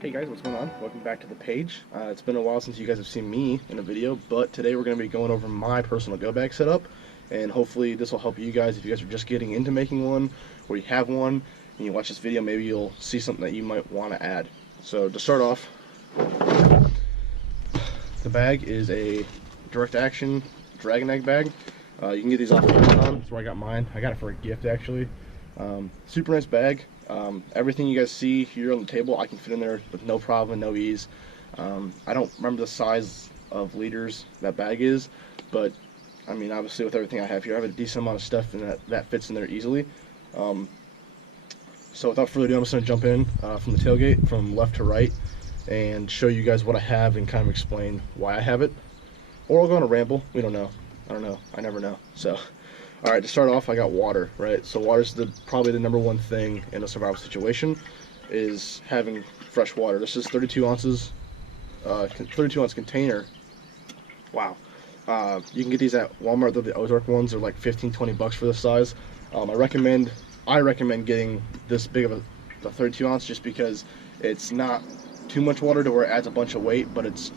Hey guys, what's going on? Welcome back to the page. It's been a while since you guys have seen me in a video, but today we're going to be going over my personal go bag setup, and hopefully this will help you guys if you guys are just getting into making one, or you have one, and you watch this video, maybe you'll see something that you might want to add. So to start off, the bag is a direct action dragon egg bag. You can get these off Amazon. That's where I got mine. I got it for a gift actually. Super nice bag. Everything you guys see here on the table, I can fit in there with no problem, no ease. I don't remember the size of liters that bag is, but I mean, obviously with everything I have here, I have a decent amount of stuff and that fits in there easily. So without further ado, I'm just going to jump in from the tailgate, from left to right, and show you guys what I have and kind of explain why I have it. Or I'll go on a ramble. We don't know. I don't know. I never know. So, all right, to start off, I got water, right? So water's probably the number one thing in a survival situation, is having fresh water. This is 32 ounces, 32 ounce container. Wow. You can get these at Walmart. They're the Ozark ones. They're like 15, 20 bucks for this size. I recommend getting this big of a 32 ounce just because it's not too much water to where it adds a bunch of weight, but it's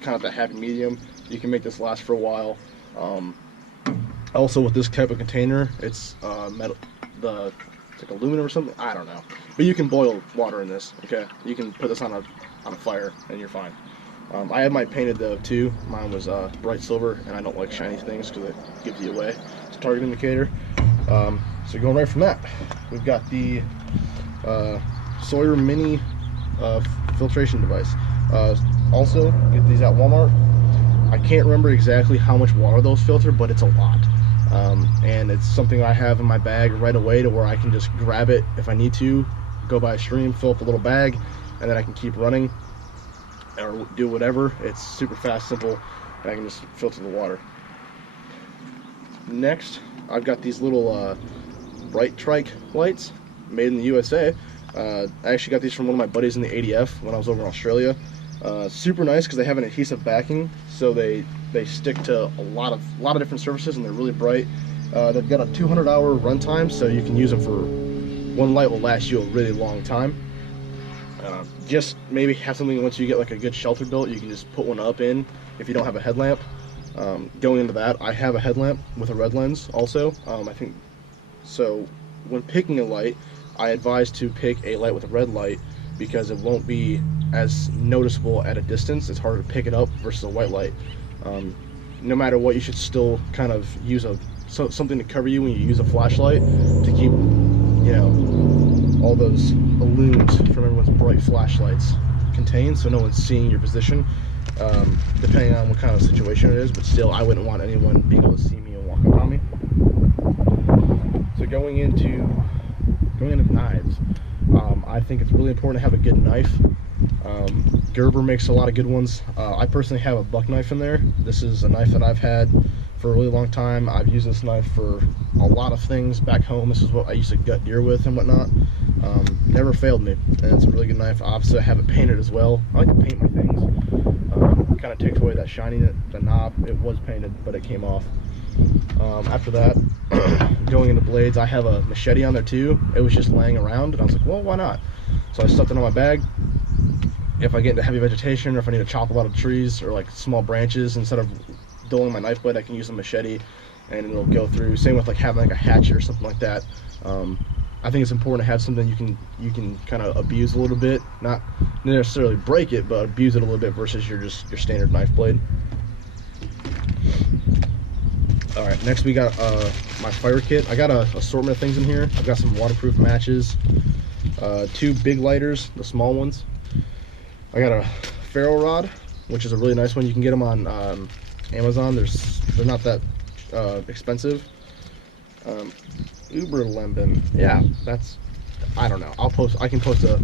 kind of that happy medium. You can make this last for a while. Also with this type of container, it's metal, it's like aluminum or something, I don't know. But you can boil water in this, okay? You can put this on a fire and you're fine. I have mine painted though too. Mine was bright silver, and I don't like shiny things because it gives you away. It's a target indicator. So going right from that, we've got the Sawyer Mini filtration device. Also, get these at Walmart. I can't remember exactly how much water those filter, but it's a lot. And it's something I have in my bag right away to where I can just grab it if I need to, go by a stream, fill up a little bag, and then I can keep running or do whatever. It's super fast, simple, and I can just filter the water. Next, I've got these little bright trike lights made in the USA. I actually got these from one of my buddies in the ADF when I was over in Australia. Super nice because they have an adhesive backing, so they stick to a lot of different surfaces, and they're really bright. They've got a 200-hour runtime, so you can use them for one light will last you a really long time. Just maybe have something once you get like a good shelter built, you can just put one up in if you don't have a headlamp. Going into that, I have a headlamp with a red lens also. I think so. When picking a light, I advise to pick a light with a red light because it won't be as noticeable at a distance. It's harder to pick it up versus a white light. No matter what, you should still kind of use something to cover you when you use a flashlight to keep, you know, all those illusions from everyone's bright flashlights contained, so no one's seeing your position, depending on what kind of situation it is. But still, I wouldn't want anyone being able to see me and walk up on me. So going into knives, I think it's really important to have a good knife. Gerber makes a lot of good ones. I personally have a buck knife in there. This is a knife that I've had for a really long time. I've used this knife for a lot of things back home. This is what I used to gut deer with and whatnot. Never failed me, and it's a really good knife. Obviously, I have it painted as well. I like to paint my things. Kind of takes away that shiny, the knob. It was painted, but it came off. After that, going into blades, I have a machete on there too. It was just laying around, and I was like, well, why not? So I stuffed it on my bag. If I get into heavy vegetation, or if I need to chop a lot of trees or like small branches, instead of dulling my knife blade, I can use a machete and it'll go through. Same with like having like a hatchet or something like that. I think it's important to have something you can kind of abuse a little bit, not necessarily break it, but abuse it a little bit versus your standard knife blade. All right, next we got my fire kit. I got an assortment of things in here. I've got some waterproof matches, 2 big lighters, the small ones. I got a ferro rod, which is a really nice one. You can get them on Amazon. They're not that expensive. Uberlemben, yeah, I don't know. I can post a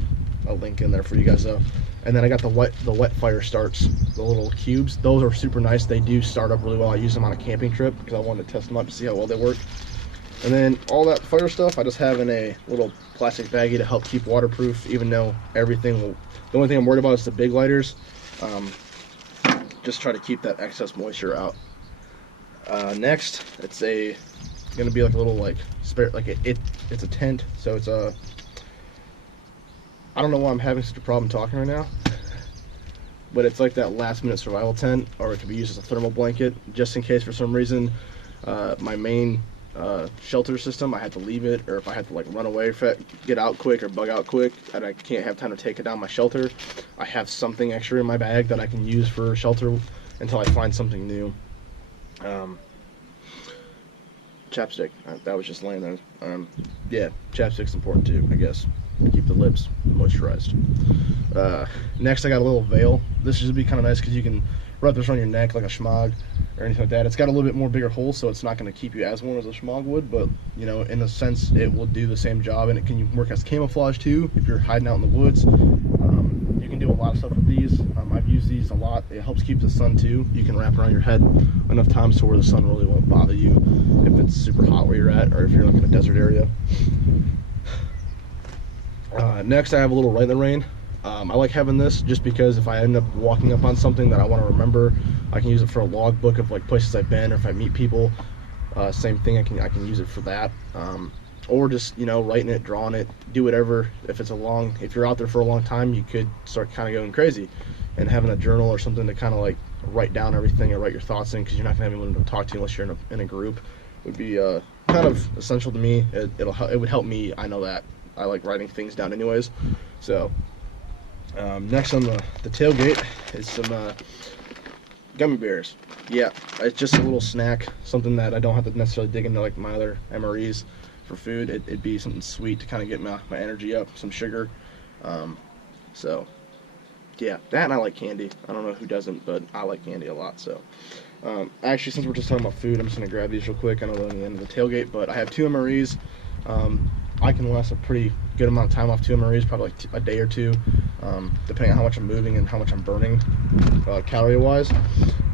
link in there for you guys though. And then I got the wet fire starts, the little cubes. Those are super nice. They do start up really well. I use them on a camping trip because I wanted to test them out to see how well they work. And then all that fire stuff I just have in a little plastic baggie to help keep waterproof, even though the only thing I'm worried about is the big lighters. Just try to keep that excess moisture out. Next, it's gonna be like a little like spare, like it's a tent, so it's a I don't know why I'm having such a problem talking right now, but it's like that last minute survival tent, or it could be used as a thermal blanket, just in case for some reason my main shelter system, I had to leave it, or if I had to like run away, get out quick or bug out quick, and I can't have time to take it down my shelter, I have something extra in my bag that I can use for shelter until I find something new. Chapstick, that was just laying there. Yeah, chapstick's important too, I guess, to keep the lips moisturized. Next, I got a little veil. This should be kind of nice because you can wrap this around your neck like a schmog or anything like that. It's got a little bit more bigger hole, so it's not going to keep you as warm as a schmog would, but you know, in a sense, it will do the same job, and it can work as camouflage too if you're hiding out in the woods. You can do a lot of stuff with these. I've used these a lot. It helps keep the sun too. You can wrap around your head enough times to where the sun really won't bother you if it's super hot where you're at, or if you're like in a desert area. Next, I have a little Right in the Rain. I like having this just because if I end up walking up on something that I want to remember, I can use it for a logbook of like places I've been, or if I meet people, same thing. I can use it for that, or just, you know, writing it, drawing it, do whatever. If you're out there for a long time, you could start kind of going crazy, and having a journal or something to kind of like write down everything or write your thoughts in, because you're not gonna have anyone to talk to unless you're in a group, would be kind of essential to me. It would help me. I know that I like writing things down anyways. So next on the tailgate is some gummy bears. Yeah, it's just a little snack, something that I don't have to necessarily dig into like my other MREs for food. It'd be something sweet to kind of get my energy up, some sugar. So yeah, that, and I like candy. I don't know who doesn't, but I like candy a lot. So actually, since we're just talking about food, I'm just going to grab these real quick. I know they're on the end of the tailgate, but I have 2 MREs. I can last a pretty good amount of time off 2 MREs, probably like a day or 2, depending on how much I'm moving and how much I'm burning calorie-wise.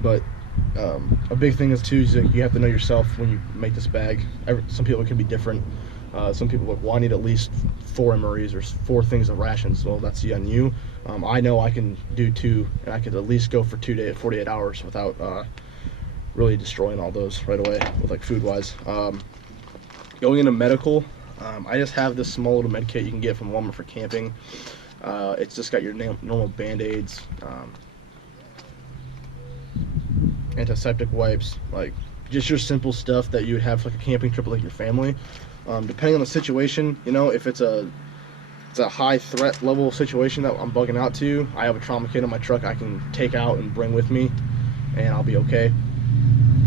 But a big thing is too, is that you have to know yourself when you make this bag. Some people, it can be different. Some people are like, well, I need at least 4 MREs or 4 things of rations. Well, that's on you. I know I can do 2, and I could at least go for 48 hours without really destroying all those right away with like food-wise. Going into medical, I just have this small little med kit you can get from Walmart for camping. It's just got your normal Band-Aids, antiseptic wipes, like just your simple stuff that you would have for like a camping trip with like your family. Depending on the situation, you know, if it's a high threat level situation that I'm bugging out to, I have a trauma kit in my truck I can take out and bring with me, and I'll be okay.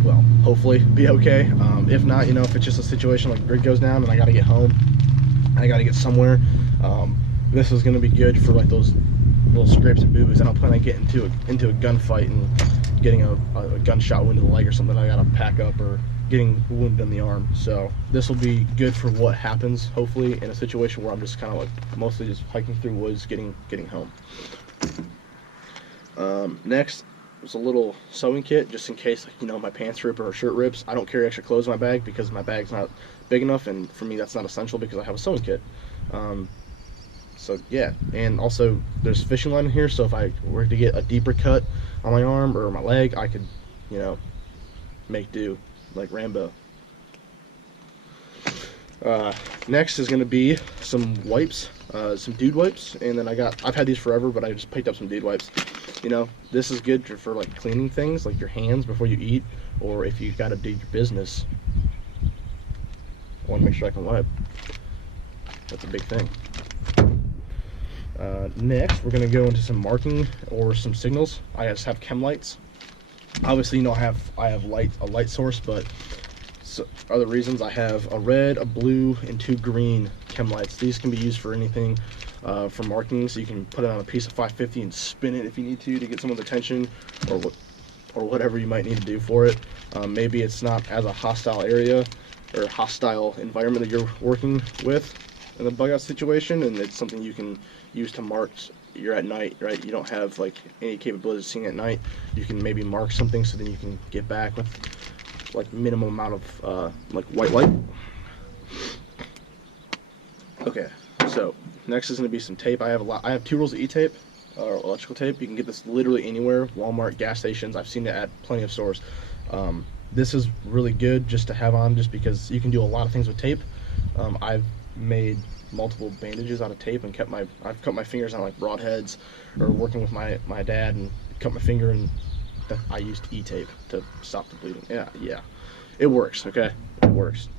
Well, hopefully be okay. If not, you know, if it's just a situation like grid goes down and I gotta get home, I gotta get somewhere, this is gonna be good for like those little scrapes and boo-boos. I don't plan on getting into a gunfight and getting a gunshot wound in the leg or something I gotta pack up, or getting wounded in the arm. So this will be good for what happens, hopefully, in a situation where I'm just kind of like mostly just hiking through woods, getting home. Next was a little sewing kit, just in case, like, you know, my pants rip or a shirt rips. I don't carry extra clothes in my bag because my bag's not big enough, and for me that's not essential because I have a sewing kit. So yeah, and also there's fishing line in here, so if I were to get a deeper cut on my arm or my leg, I could, you know, make do like Rambo. Next is going to be some wipes, some dude wipes, and then I've had these forever, but I just picked up some dude wipes. You know, this is good for like cleaning things like your hands before you eat, or if you got to do your business. I want to make sure I can wipe. That's a big thing. Next, we're going to go into some marking or some signals. I just have chem lights. Obviously, you know, I have a light source, but other reasons, I have a red, a blue, and 2 green chem lights. These can be used for anything, for marking, so you can put it on a piece of 550 and spin it if you need to get someone's attention, or whatever you might need to do for it. Maybe it's not as a hostile area or hostile environment that you're working with in the bug out situation, and it's something you can use to mark. You're at night, right? You don't have like any capability of seeing at night. You can maybe mark something so then you can get back with like minimum amount of like white light. Okay, so next is going to be some tape. I have 2 rolls of E-tape, or electrical tape. You can get this literally anywhere, Walmart, gas stations. I've seen it at plenty of stores. This is really good just to have on, just because you can do a lot of things with tape. I've made multiple bandages out of tape and I've cut my fingers on like broadheads, or working with my dad and cut my finger, and I used E-tape to stop the bleeding. Yeah, it works. Okay, it works.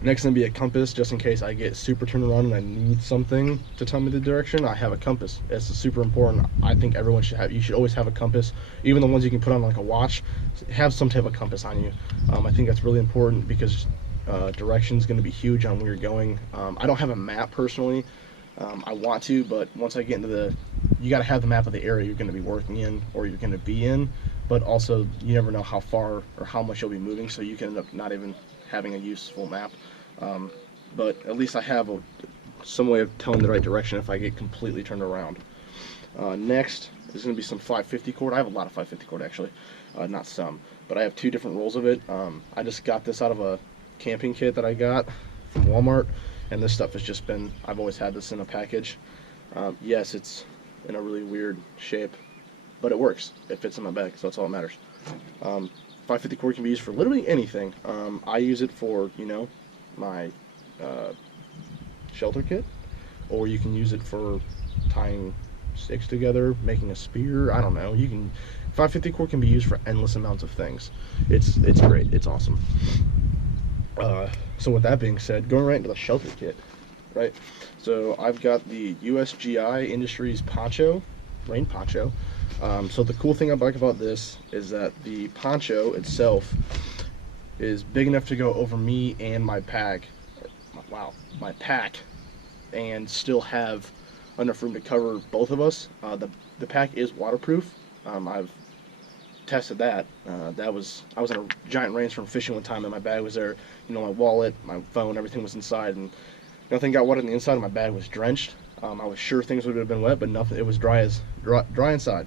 Next gonna be a compass, just in case I get super turned around and I need something to tell me the direction. I have a compass. It's super important. I think everyone should have. You should always have a compass, even the ones you can put on like a watch. Have some type of compass on you. I think that's really important because direction is going to be huge on where you're going. I don't have a map personally. I want to, but once I get into you got to have the map of the area you're going to be working in or you're going to be in. But also, you never know how far or how much you'll be moving, so you can end up not even having a useful map. But at least I have some way of telling the right direction if I get completely turned around. Next is going to be some 550 cord. I have a lot of 550 cord actually, not some, but I have 2 different rolls of it. I just got this out of a camping kit that I got from Walmart, and this stuff has just been, I've always had this in a package. Yes, it's in a really weird shape, but it works. It fits in my bag, so that's all that matters. 550 cord can be used for literally anything. I use it for, my shelter kit, or you can use it for tying sticks together, making a spear. I don't know. 550 cord can be used for endless amounts of things. It's great. It's awesome. So with that being said, going right into the shelter kit, right? So I've got the USGI Industries poncho, rain poncho. So the cool thing I like about this is that the poncho itself is big enough to go over me and my pack, and still have enough room to cover both of us. The pack is waterproof. I've tested that. I was in a giant rainstorm fishing one time, and my bag was there. My wallet, my phone, everything was inside, and nothing got wet on the inside. And my bag was drenched. I was sure things would have been wet, but nothing. It was dry inside.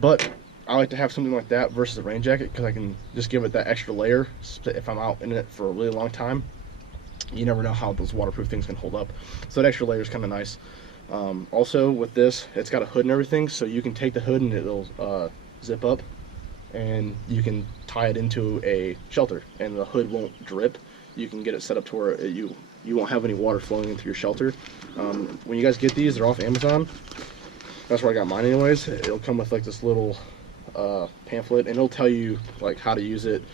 But I like to have something like that versus a rain jacket because I can just give it that extra layer if I'm out in it for a really long time. You never know how those waterproof things can hold up, so that extra layer is kind of nice. Also with this, it's got a hood and everything, so you can take the hood and it'll zip up, and you can tie it into a shelter, and the hood won't drip. You can get it set up to where you won't have any water flowing into your shelter. When you guys get these, they're off Amazon. That's where I got mine anyways. It'll come with like this little pamphlet, and it'll tell you like how to use it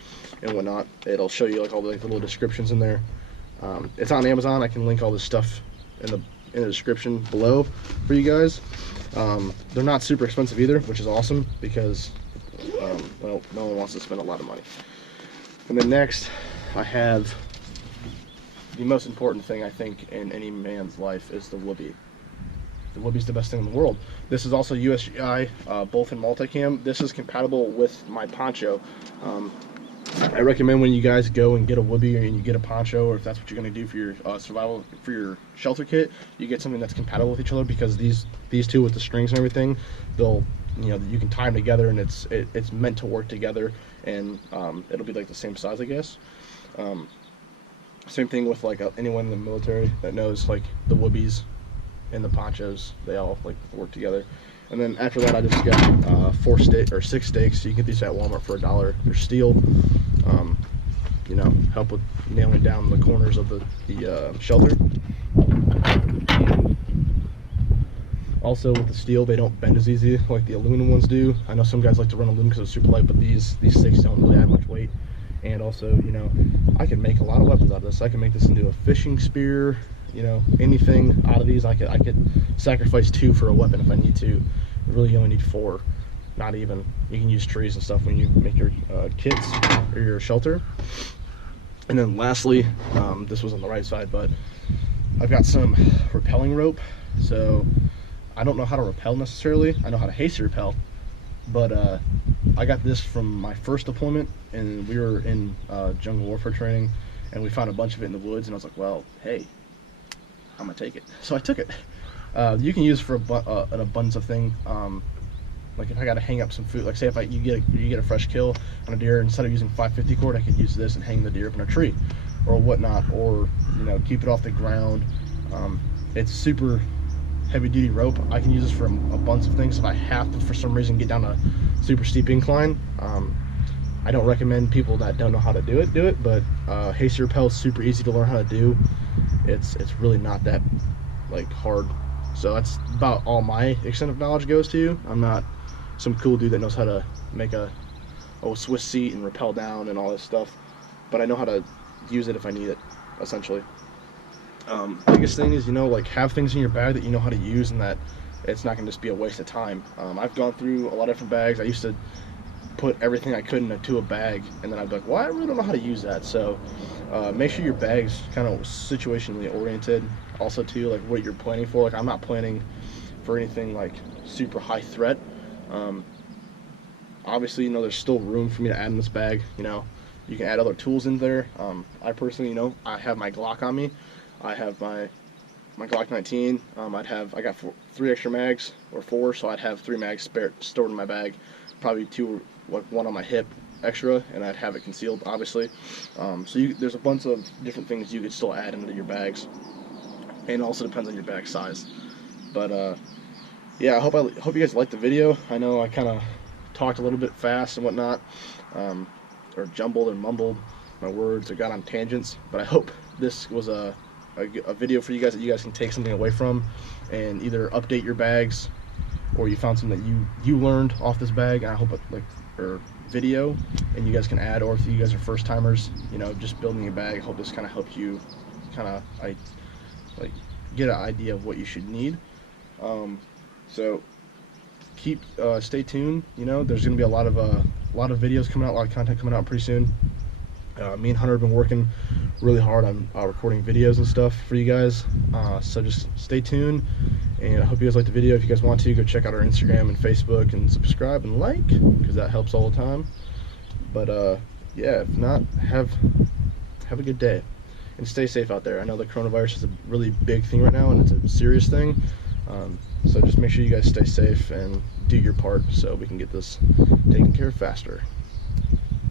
and whatnot. It'll show you like all the little descriptions in there. It's on Amazon. I can link all this stuff in the description below for you guys. They're not super expensive either, which is awesome because well, no one wants to spend a lot of money. And then next, I have the most important thing I think in any man's life is the woobie. The woobie's the best thing in the world. This is also USGI, both in multicam. This is compatible with my poncho. I recommend when you guys go and get a woobie and you get a poncho, or if that's what you're going to do for your survival, for your shelter kit, you get something that's compatible with each other, because these two with the strings and everything, they'll, you can tie them together, and it's meant to work together, and it'll be like the same size, I guess. Same thing with like anyone in the military that knows, like the woobies and the ponchos, they all like work together. And then after that, I just got 6 stakes. You can get these at Walmart for $1. They're steel. Help with nailing down the corners of the shelter. Also, with the steel, they don't bend as easy like the aluminum ones do. I know some guys like to run aluminum because it's super light, but these stakes don't really add much weight. And also, I can make a lot of weapons out of this. I can make this into a fishing spear. Anything out of these, I could sacrifice 2 for a weapon if I need to. Really, you only need 4. Not even. You can use trees and stuff when you make your kits or your shelter. And then lastly, this was on the right side, but I've got some rappelling rope. So I don't know how to rappel necessarily. I know how to hasty rappel, but I got this from my first deployment, and we were in jungle warfare training, and we found a bunch of it in the woods, and I was like, well, hey, I'm gonna take it. So I took it. You can use it for an abundance of things. Like if I got to hang up some food, like say if you get a fresh kill on a deer, instead of using 550 cord, I could use this and hang the deer up in a tree or whatnot, or keep it off the ground. It's super heavy duty rope. I can use this for a bunch of things. If I have to for some reason get down a super steep incline, I don't recommend people that don't know how to do it, but hasty rappel is super easy to learn how to do. It's really not that like hard. So that's about all my extent of knowledge goes to. I'm not some cool dude that knows how to make a Swiss seat and rappel down and all this stuff, but I know how to use it if I need it, essentially. Biggest thing is, like, have things in your bag that you know how to use and that it's not going to just be a waste of time. I've gone through a lot of different bags. I used to put everything I could into a bag, and then I'd be like, well, I really don't know how to use that. So make sure your bag's kind of situationally oriented. Also, too, like what you're planning for. Like, I'm not planning for anything like super high threat. Obviously, there's still room for me to add in this bag. You can add other tools in there. I personally, I have my Glock on me. I have my Glock 19. I got 3 extra mags or 4, so I'd have 3 mags stored in my bag. Probably 2, like 1 on my hip extra, and I'd have it concealed, obviously. There's a bunch of different things you could still add into your bags, and it also depends on your bag size. But yeah, I hope you guys liked the video. I know I kind of talked a little bit fast and whatnot, or jumbled and mumbled my words or got on tangents, but I hope this was a video for you guys that you guys can take something away from and either update your bags, or you found something that you learned off this bag, and I hope or video, and you guys can add, or if you guys are first timers, just building a bag, I hope this kind of helps you kind of like get an idea of what you should need. So stay tuned. There's gonna be a lot of videos coming out, a lot of content coming out pretty soon. Me and Hunter have been working really hard on recording videos and stuff for you guys, so just stay tuned, and I hope you guys like the video. If you guys want to, go check out our Instagram and Facebook and subscribe and like, because that helps all the time. But yeah, if not, have a good day and stay safe out there. I know the coronavirus is a really big thing right now, and it's a serious thing, so just make sure you guys stay safe and do your part so we can get this taken care of faster.